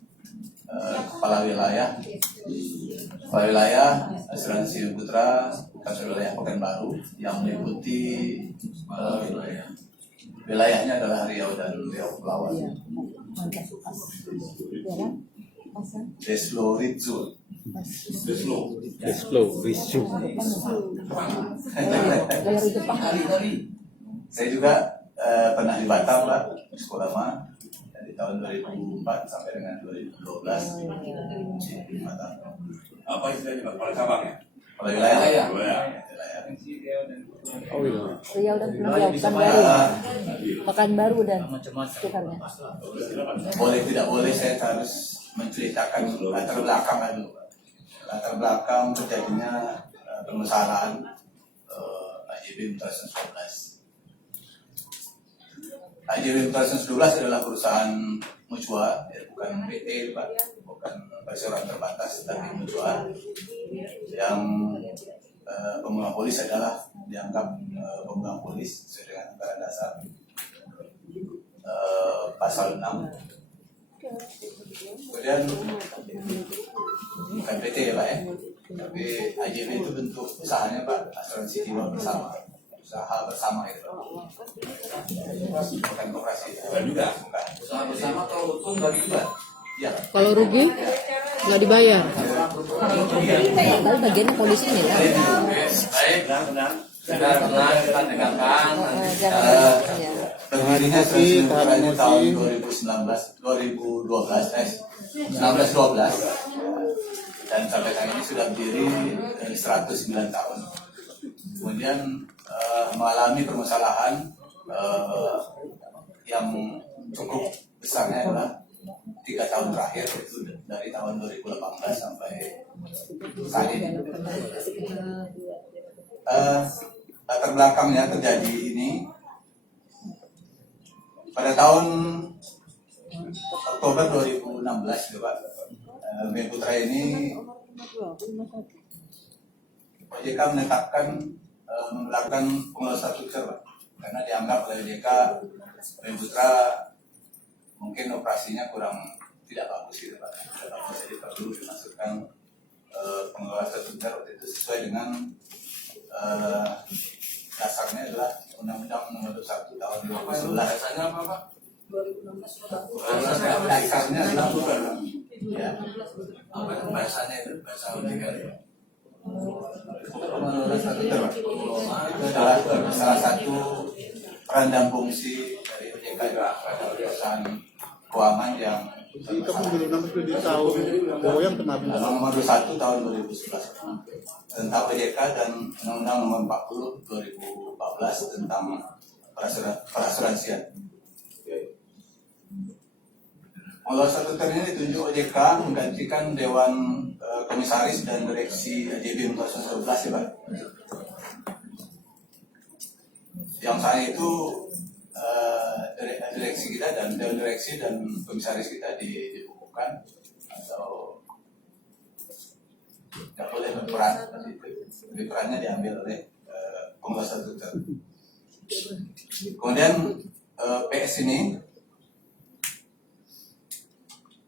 Kepala Wilayah Asuransi Putra Kantor Wilayah Pekanbaru, yang meliputi wilayahnya adalah Riau dan Riau Kepulauan. Desloritzu. Saya juga pernah di Batam, Pak, sekolah lama dari tahun 2004 sampai dengan 2012 di Batam. Apa istilahnya Pak? Kepala cabang ya? Kepala wilayah. Wilayah. Riau dan Pekanbaru dan sekitarnya. Boleh tidak boleh saya harus menceritakan latar belakang dulu, Pak. Latar belakang terjadinya permasalahan AJB Multilasan 12. AJB Multilasan 12 adalah perusahaan mutual, ya, bukan PT, Pak, bukan perseroan terbatas, tapi mutual yang pembunuhan polis adalah dianggap pembunuhan polis sesuai dengan anggaran dasar pasal 6. Kemudian bukan PT ya Pak ya, tapi AJB itu bentuk usahanya Pak, asuransi jiwa bersama, usaha bersama itu Pak. Bukan koperasi. Bukan juga. Bukan. Usaha bersama kalau untung bagi juga. Iya. Kalau rugi nggak dibayar. Tapi bagiannya polisi nih ya. Baik, sudah pernah kita dengarkan. Berdirinya sebenarnya tahun 1912 dan sampai saat ini sudah berdiri 109 tahun. Kemudian mengalami permasalahan yang cukup besarnya adalah 3 tahun terakhir, itu dari tahun 2018 sampai saat ini. Latar belakangnya terjadi ini pada tahun Oktober 2016 ya Pak. Bumi Putra ini OJK menetapkan melakukan pengelola statuter Pak, karena dianggap oleh OJK Bumi Putra mungkin operasinya kurang tidak bagus gitu Pak. Tidak bagus, jadi perlu dimasukkan pengelola statuter waktu itu sesuai dengan dasarnya adalah Undang-Undang Nomor 1 Tahun 2011. Biasanya apa Pak? Dasarnya adalah ya. Apa itu bahasanya itu? Bahasa OJK itu. Pengelola statuter Pak. Itu adalah salah satu peran dan fungsi dari OJK pada perusahaan keuangan yang Kamu dulu nama sudah tahu yang kenapa? Nomor 1 tahun 2011 tentang OJK dan Undang-Undang Nomor 40 2014 tentang perasuransian. Pengelola statuter ini ditunjuk OJK menggantikan Dewan Komisaris dan Direksi AJB 2011 ya Pak. Yang saya itu direksi kita dan Dewan Direksi dan Komisaris kita dibukukan atau tidak boleh berperan, tapi perannya diambil oleh pengelola statuter. Kemudian PS ini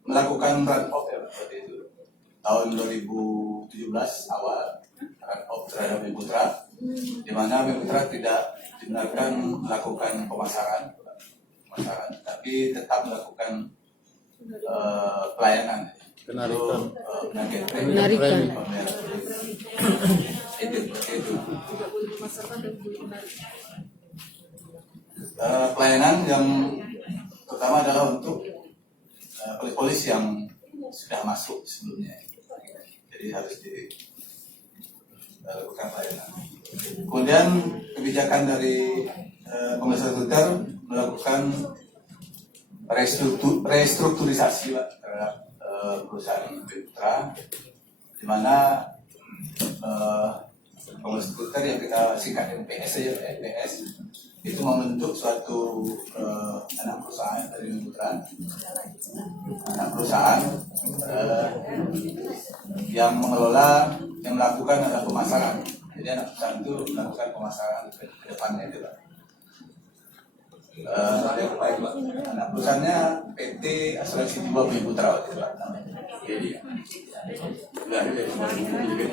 melakukan run off ya waktu itu tahun 2017 awal run off terhadap Bumi Putra, di mana Bumi Putra tidak dibenarkan melakukan pemasaran, tapi tetap melakukan pelayanan. Penarikan. Itu. Pelayanan yang pertama adalah untuk polis yang sudah masuk sebelumnya, jadi harus dilakukan pelayanan. Kemudian kebijakan dari pengelola statuter melakukan restrukturisasi Pak, terhadap perusahaan Putra, di mana pengelola statuter yang kita singkat PS saja, PS itu membentuk suatu anak perusahaan dari Putra, anak perusahaan yang mengelola, yang melakukan adalah pemasaran. Jadi anak perusahaan itu melakukan pemasaran ke depannya itu Pak. Anak perusahaannya PT Asuransi Jiwa Bumi Putra waktu itu Pak. Jadi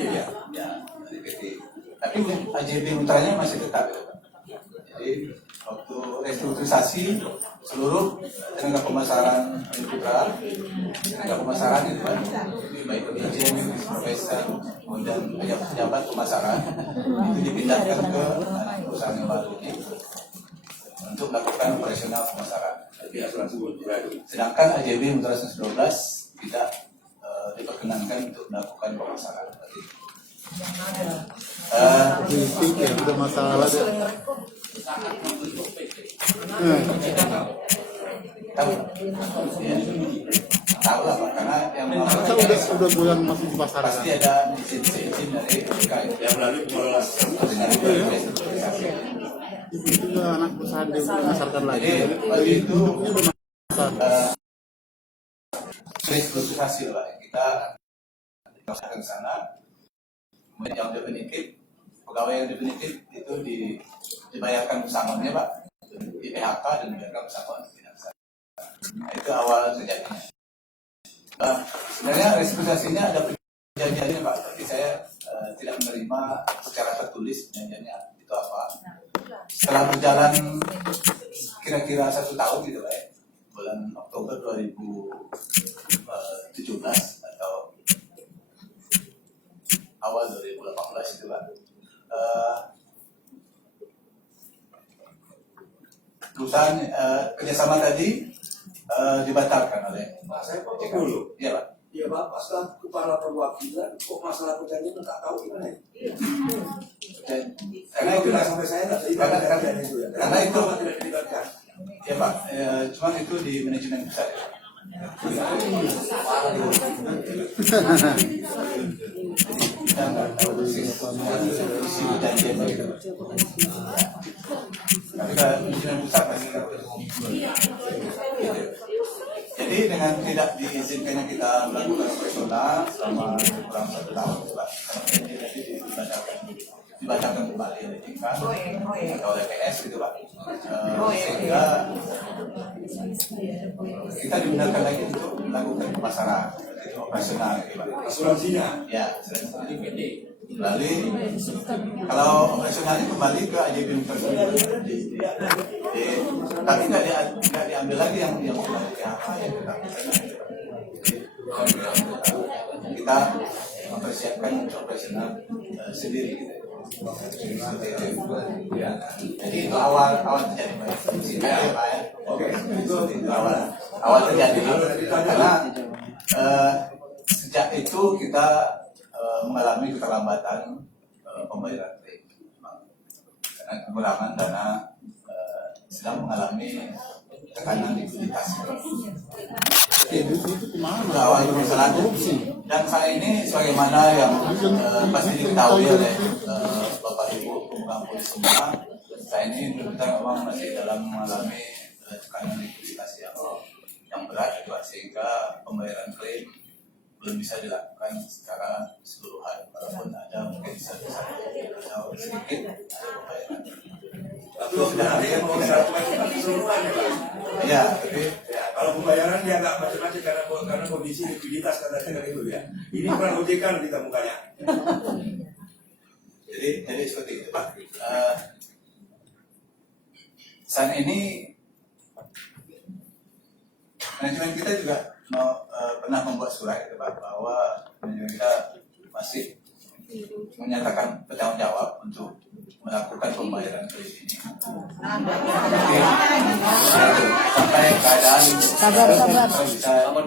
ya, dari PT. Tapi AJB Putranya masih tetap itu Pak. Jadi waktu restrukturisasi seluruh tenaga pemasaran Bumi Putra, tenaga pemasaran itu Pak, baik izin, profesor, kemudian pejabat pemasaran itu dipindahkan ke anak perusahaan yang baru ini. untuk melakukan operasional pemasaran. Sedangkan AJB Mitra 112 tidak diperkenankan untuk melakukan pemasaran. Politik ya, udah masalah deh. Tahu lah Pak, karena yang Masa udah goyang masuk di pasaran. pasti ada izin dari BKI yang melalui pengelola Itu juga anak perusahaan dia memasarkan lagi. Jadi bagi itu Pasar. restrukturisasi lah kita ke sana. Kemudian yang definitif, pegawai yang definitif itu dibayarkan pesangonnya Pak, di PHK dan dibayarkan pesangon. Nah, itu awal terjadinya. Sebenarnya restrukturisasinya ada perjanjiannya Pak, tapi saya tidak menerima secara tertulis perjanjiannya itu apa. Setelah berjalan kira-kira 1 tahun gitu Pak ya, bulan Oktober 2017 atau awal 2018 itu Pak, perusahaan kerjasama tadi dibatalkan oleh Saya potong dulu. Iya Pak. Ya Pak, pasca kepala perwakilan, kok masalah perjanjian nggak tahu gimana ya? Karena itu Karena sampai saya nggak terlibat dengan perjanjian itu ya. Karena itu Kenapa tidak dilibatkan? ya Pak, cuman itu di manajemen pusat. Kita nggak tahu isi perjanjian itu. Tapi kalau manajemen pusat pasti nggak tahu. Jadi dengan tidak diizinkannya kita melakukan operasional selama kurang 1 tahun, Pak, dibacakan kembali oleh Jika atau oleh PS gitu Pak, sehingga kita dibenarkan lagi untuk melakukan pemasaran operasional gitu Pak. Asuransinya. Ya, lalu kalau operasionalnya kembali ke AJB tapi nggak diambil lagi yang PHK yang kita mempersiapkan operasional sendiri gitu. Jadi itu awal terjadi Pak. Oke, itu awal terjadi karena sejak itu kita mengalami keterlambatan pembayaran klaim karena kekurangan dana, sedang mengalami tekanan likuiditas. Itu kemana? Awal permasalahan korupsi. Dan saat ini sebagaimana yang pasti diketahui oleh Bapak Ibu pemegang polis semua, saat ini kita memang masih dalam mengalami tekanan likuiditas yang berat juga, sehingga pembayaran klaim belum bisa dilakukan secara keseluruhan, walaupun ada mungkin satu atau sedikit pembayaran. Tapi sebenarnya mau dilakukan keseluruhan ya Pak. Ya, tapi Ya, kalau pembayaran dia nggak macam-macam karena kondisi likuiditas katanya kan itu ya. Ini bukan OJK nanti mukanya. jadi seperti itu Pak. Saat ini manajemen kita juga pernah membuat surat itu Pak, bahwa manajemen kita masih menyatakan bertanggung jawab untuk melakukan pembayaran kredit ini. Sampai keadaan Sabar.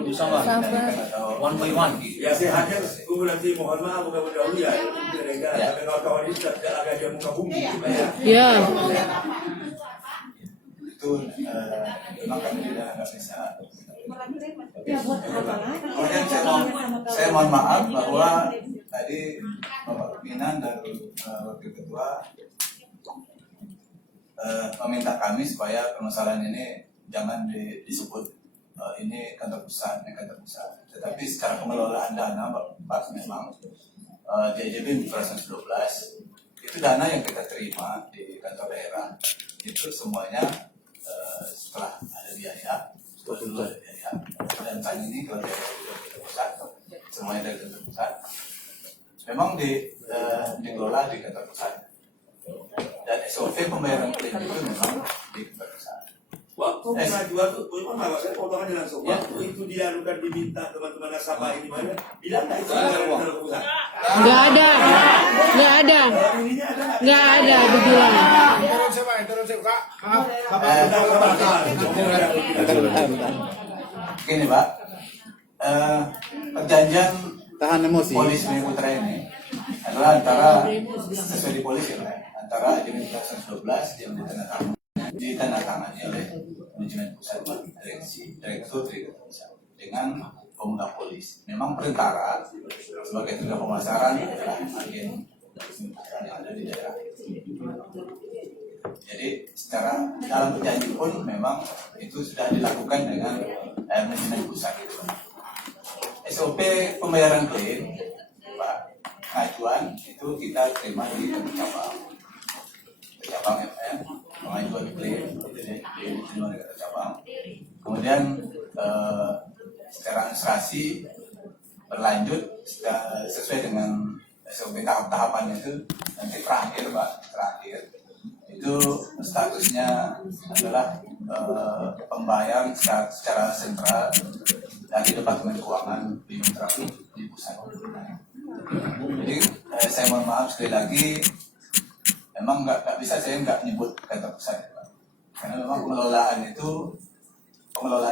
bisa bersama atau one by one gitu. Ya sehatnya tunggu nanti mohon maaf bukan dahulu ya. Tapi kawan-kawan ini tidak agak dia muka bumi gitu ya. Ya. Itu memang kami tidak agak bisa. Kemudian saya mohon maaf bahwa tadi Bapak Pimpinan dan Wakil Ketua meminta kami supaya permasalahan ini jangan disebut ini kantor pusat, tetapi secara pengelolaan dana Pak memang di AJB Mitra 112 itu dana yang kita terima di kantor daerah itu semuanya setelah ada biaya, dan saat ini kalau dari kantor pusat semuanya dari kantor pusat memang dikelola di kantor pusat, dan SOP pembayaran klaim itu memang di kantor pusat. Waktu pengajuan tuh, saya potong aja langsung. Waktu itu dia bukan diminta teman-teman nasabah ini mana? Bilang nggak itu kantor pusat? Nggak ada dibilang. Gini Pak, perjanjian Tahan emosi. polis Bumi Putra ini adalah antara sesuai di polis ya Pak, antara Administrasi 12 yang ditandatangani oleh manajemen pusat direktur dengan pemuda polis. Memang perintara sebagai tugas pemasaran adalah agen yang ada di daerah. Jadi secara dalam perjanjian pun memang itu sudah dilakukan dengan manajemen pusat itu. SOP pembayaran klaim, Pak, pengajuan itu kita terima di cabang FM, pengajuan klaim diterima di cabang. Kemudian secara administrasi berlanjut sesuai dengan SOP tahapannya itu nanti terakhir Pak, itu statusnya adalah pembayaran secara sentral dari Departemen Keuangan Bumi Putra di pusat. Jadi saya mohon maaf sekali lagi, memang nggak bisa saya nggak nyebut kata pusat Pak, karena memang pengelolaan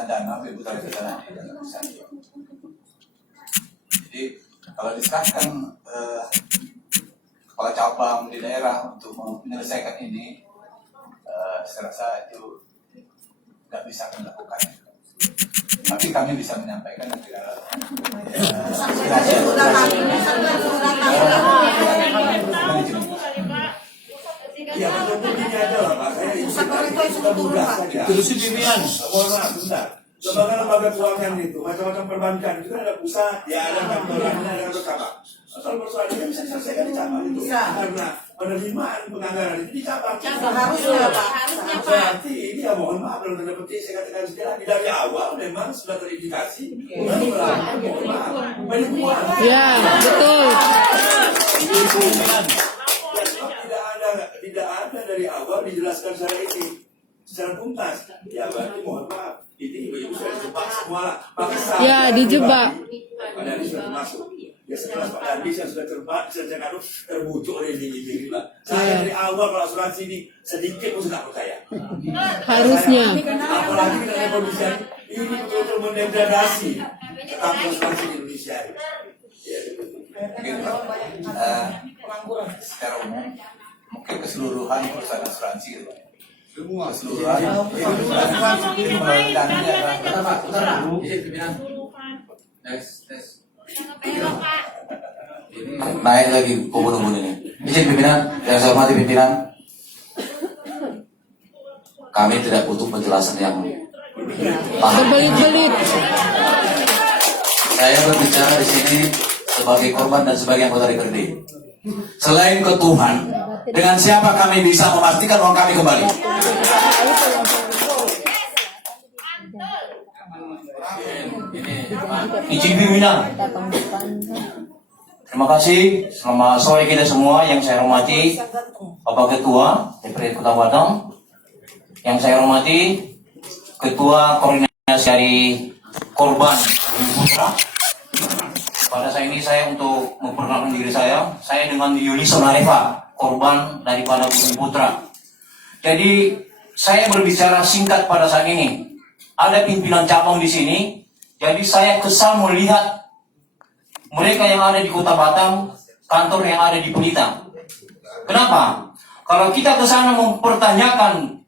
dana Bumi Putra itu adalah di dana pusat. Jadi kalau diserahkan kepala cabang di daerah untuk menyelesaikan ini, saya rasa itu nggak bisa kami lakukan. Tapi kami bisa menyampaikan Ya, betul ini aja lah Pak. Saya sudah mudah saja. Terusin pimpinan. Mohon maaf, bentar. Lembaga keuangan itu, macam-macam perbankan itu kan ada pusat, ya ada kantorannya, ada kantor cabang. Soal persoalan ini bisa diselesaikan di cabang itu. Karena penerimaan penganggaran itu di cabang. Harusnya Pak. Berarti ini ya mohon maaf dalam tanda petik saya katakan sekali dari awal memang sudah terindikasi. Mohon maaf. Banyak uang. Ya, betul. Tidak ada dari awal dijelaskan secara tuntas. Ya berarti mohon maaf. Ini ibu-ibu sudah dijebak semua lah. Ya, dijebak. Pak Dandi sudah termasuk. Ya setelah Pak Dandi yang sudah terbujuk oleh ini Pak. Saya dari awal kalau asuransi ini sedikit pun sudah percaya. Harusnya. Apalagi dengan kondisi ini betul-betul mendegradasi tentang asuransi di Indonesia. Ya, Mungkin Pak, secara umum mungkin keseluruhan perusahaan asuransi gitu Pak. Keseluruhan itu dananya adalah Naik lagi ubun-ubun ini. Izin pimpinan, yang saya hormati pimpinan, kami tidak butuh penjelasan yang paham. Berbelit-belit. Saya berbicara di sini sebagai korban dan sebagai anggota DPRD. Selain ke Tuhan, dengan siapa kami bisa memastikan uang kami kembali? Izin pimpinan. Terima kasih. Selamat sore kita semua. Yang saya hormati Bapak Ketua DPRD Kota Batam, yang saya hormati Ketua Koordinasi dari Korban Bumi Putra. Pada saat ini saya untuk memperkenalkan diri saya dengan Yulisa Narefa, korban daripada Bumi Putra. Jadi saya berbicara singkat pada saat ini. Ada pimpinan cabang di sini. Jadi saya kesal melihat mereka yang ada di Kota Batam, kantor yang ada di Pelita. Kenapa? Kalau kita ke sana mempertanyakan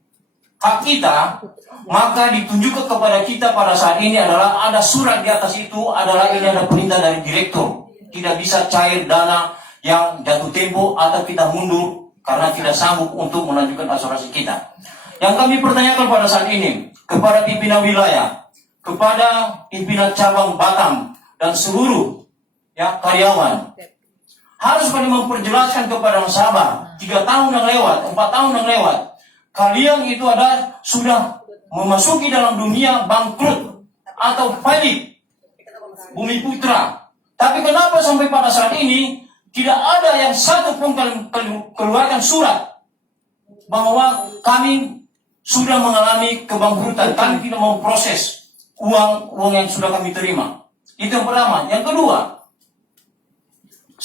hak kita, maka ditunjukkan kepada kita pada saat ini adalah ada surat di atas itu adalah ini ada perintah dari direktur. Tidak bisa cair dana yang jatuh tempo atau kita mundur karena tidak sanggup untuk melanjutkan asuransi kita. Yang kami pertanyakan pada saat ini kepada pimpinan wilayah, kepada pimpinan cabang Batam dan seluruh karyawan harus pada memperjelaskan kepada nasabah 3 tahun yang lewat, 4 tahun yang lewat, kalian itu adalah sudah memasuki dalam dunia bangkrut atau failing Bumi Putra. Tapi kenapa sampai pada saat ini tidak ada yang satu pun keluarkan surat bahwa kami sudah mengalami kebangkrutan, kami tidak mau proses uang yang sudah kami terima. Itu yang pertama. Yang kedua,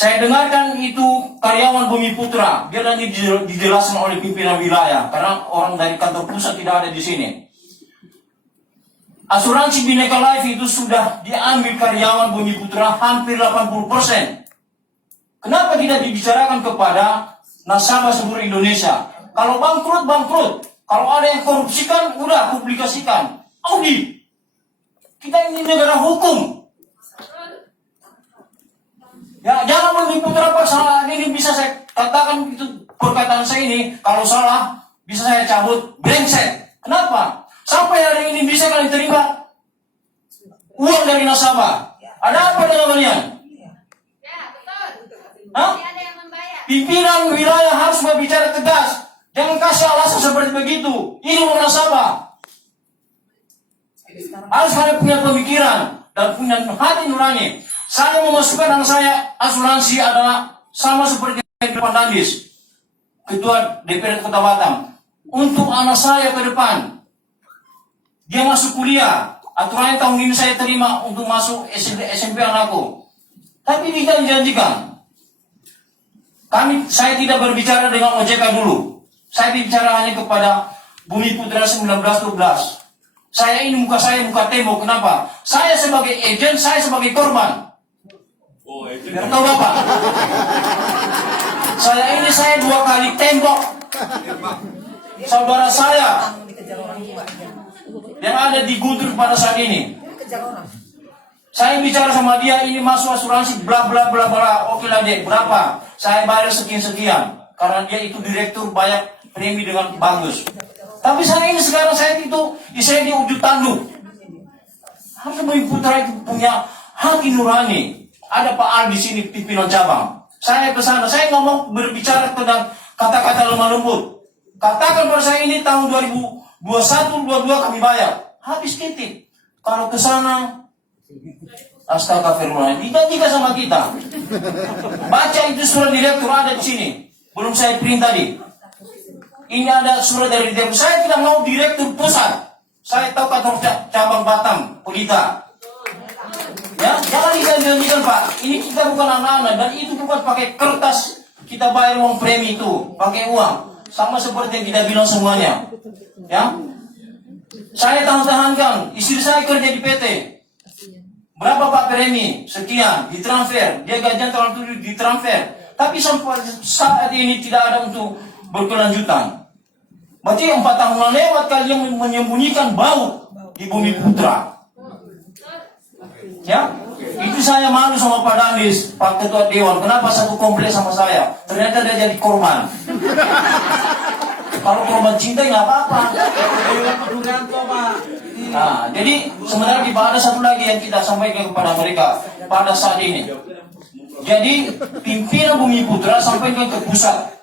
Saya dengarkan itu karyawan Bumi Putra, biar nanti dijelaskan oleh pimpinan wilayah, karena orang dari kantor pusat tidak ada di sini. Asuransi Bhinneka Life itu sudah diambil karyawan Bumi Putra hampir 80%. Kenapa tidak dibicarakan kepada nasabah seluruh Indonesia? Kalau bangkrut, bangkrut. Kalau ada yang korupsikan, udah publikasikan. Audit. Kita ini negara hukum. Ya, jangan Bumi Putra salah. Ini bisa saya katakan itu perkataan saya ini. Kalau salah, bisa saya cabut. Brengsek. Kenapa? Sampai hari ini bisa kalian terima uang dari nasabah. Ada apa dengan kalian? Hah? Pimpinan wilayah harus berbicara tegas. Jangan kasih alasan seperti begitu. Ini uang nasabah. Harus kalian punya pemikiran dan punya hati nurani. Saya memasukkan anak saya asuransi adalah sama seperti Pak Dandis, Ketua DPR Kota Batam. Untuk anak saya ke depan, dia masuk kuliah. Aturannya tahun ini saya terima untuk masuk SMP anakku. Tapi tidak dijanjikan. Saya tidak berbicara dengan OJK dulu. Saya bicara hanya kepada Bumi Putra 1912. Saya ini muka tembok. Kenapa? Saya sebagai agen, saya sebagai korban. Biar tahu Bapak. Saya 2 kali tembok. Saudara saya yang ada di Guntur pada saat ini. Saya bicara sama dia, ini masuk asuransi bla bla bla bla. Oke lah dek, berapa? Saya bayar sekian. Karena dia itu direktur, banyak premi dengan bagus. Tapi saya ini sekarang saya di ujung tanduk. Harus Bumi Putra itu punya hati nurani. Ada Pak Al di sini pimpinan cabang. Saya ke sana, saya nggak mau berbicara tentang kata-kata lemah lembut. Katakan pada saya ini tahun 2021-22 kami bayar. Habis titik. Kalau ke sana, astagfirullah, dijanjikan sama kita. Baca itu surat direktur ada di sini. Belum saya print tadi. Ini ada surat dari direktur. Saya tidak mau direktur pusat. Saya tahu kantor cabang Batam, Pelita. Ya, jangan dijanjikan Pak. Ini kita bukan anak-anak dan itu bukan pakai kertas. Kita bayar uang premi itu, pakai uang. Sama seperti yang kita bilang semuanya. Ya. Saya tahan-tahankan, istri saya kerja di PT. Berapa Pak premi? Sekian, ditransfer. Dia gajian tahun 7 ditransfer. Tapi sampai saat ini tidak ada untuk berkelanjutan. Berarti 4 tahun lewat kalian menyembunyikan bau di Bumi Putra. Ya, itu saya malu sama Pak Dandis, Pak Ketua Dewan. Kenapa satu kompleks sama saya? Ternyata dia jadi korban. Kalau korban cinta nggak apa-apa. Nah, jadi sebenarnya ada satu lagi yang kita sampaikan kepada mereka pada saat ini. Jadi pimpinan Bumi Putra sampaikan ke pusat.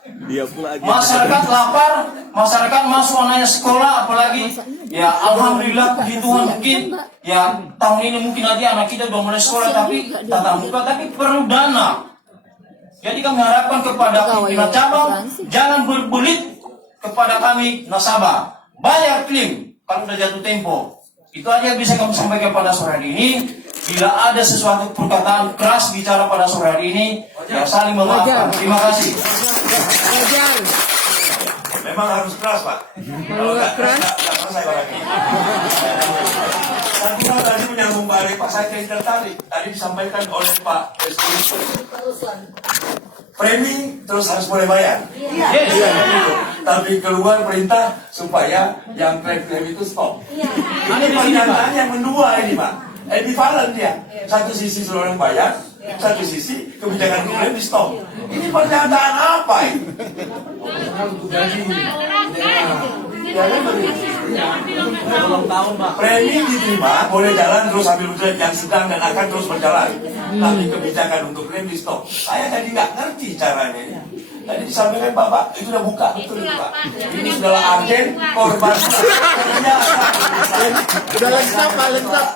Masyarakat lapar, masyarakat masuk anaknya sekolah, apalagi ya alhamdulillah puji Tuhan mungkin ya tahun ini mungkin nanti anak kita udah mulai sekolah tapi tatap muka, tapi perlu dana. Jadi kami harapkan kepada pimpinan cabang jangan berbelit kepada kami nasabah. Bayar klaim kalau udah jatuh tempo. Itu aja yang bisa kami sampaikan pada sore hari ini. Bila ada sesuatu perkataan keras bicara pada sore hari ini, ya saling memaafkan. Terima kasih. Memang harus keras Pak. Kalau nggak selesai orang ini. Saya kira tadi menyambung balik Pak, saya tertarik. Tadi disampaikan oleh Pak Presiden. Premi terus harus mulai bayar. Yes. Tapi keluar perintah supaya yang klaim itu stop. Ini pernyataan yang mendua ini Pak. Ambivalen dia. Satu sisi seluruh orang bayar, satu sisi kebijakan klaim di stop. Ini pernyataan apa ini? Premi diterima, boleh jalan terus sambil berjalan yang sedang dan akan terus berjalan. Tapi kebijakan untuk klaim di stop. Saya jadi nggak ngerti caranya ini. Tadi disampaikan Bapak, itu udah buka, betul itu Pak. Ini sudah agen korban. Udah lengkap, Pak, lengkap.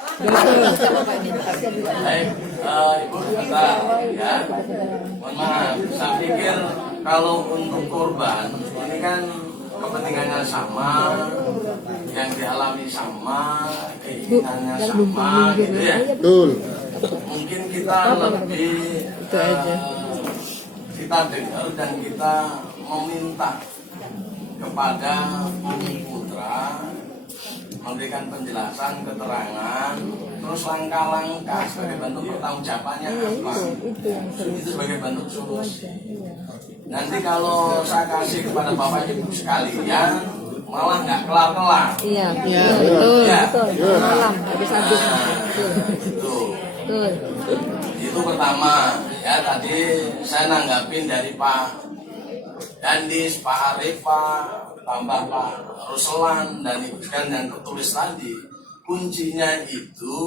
Baik, Ibu kata ya, mohon maaf, saya pikir kalau untuk korban ini kan kepentingannya sama, yang dialami sama, keinginannya sama, gitu ya. Betul. Mungkin kita lebih kita dengar dan kita meminta kepada Bumi Putra memberikan penjelasan, keterangan, terus langkah-langkah sebagai bentuk pertanggungjawabannya apa, itu sebagai bentuk solusi. Nanti kalau saya kasih kepada Bapak Ibu sekalian, malah nggak kelar-kelar. Iya, Ya, betul. Ya. betul. Malam habis-habis. Itu. Betul. Itu pertama, ya tadi saya nanggapin dari Pak Dandis, Pak Arifa, tambah Pak Ruslan dan Ibu yang tertulis tadi. Kuncinya itu,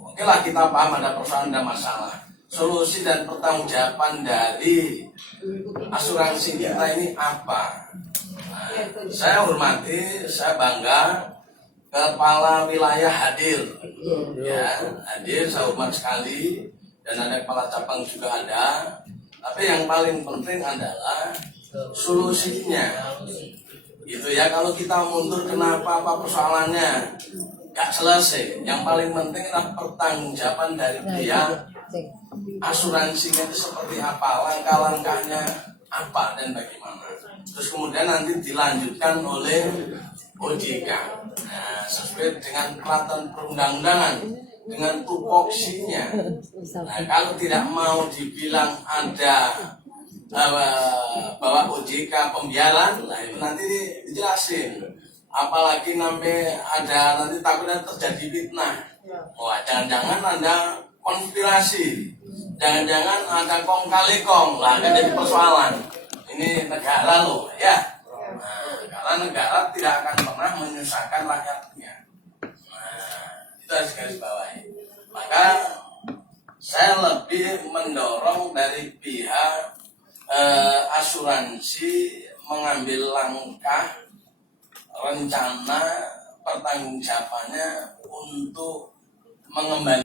oke lah kita paham ada persoalan dan masalah. Solusi dan pertanggungjawaban dari asuransi kita ini apa? Nah, saya hormati, saya bangga kepala wilayah hadir, ya hadir, saya hormat sekali, dan ada kepala cabang juga ada. Tapi yang paling penting adalah solusinya. Gitu ya, kalau kita mundur kenapa apa persoalannya gak selesai. Yang paling penting adalah pertanggungjawaban dari pihak asuransinya itu seperti apa, langkah-langkahnya apa dan bagaimana. Terus kemudian nanti dilanjutkan oleh OJK. Nah, sesuai dengan peraturan perundang-undangan, dengan tupoksinya. Nah, kalau tidak mau dibilang ada bahwa OJK pembiaran, nah itu nanti dijelasin. Apalagi sampai ada nanti takutnya terjadi fitnah. Wah, jangan-jangan ada konspirasi, jangan-jangan ada kong kali kong, lah kan jadi persoalan. Ini negara loh, ya. Nah, karena negara tidak akan pernah menyusahkan rakyatnya. Nah, itu harus garis bawahi. Maka saya lebih mendorong dari pihak asuransi mengambil langkah rencana pertanggungjawabannya untuk mengembalikan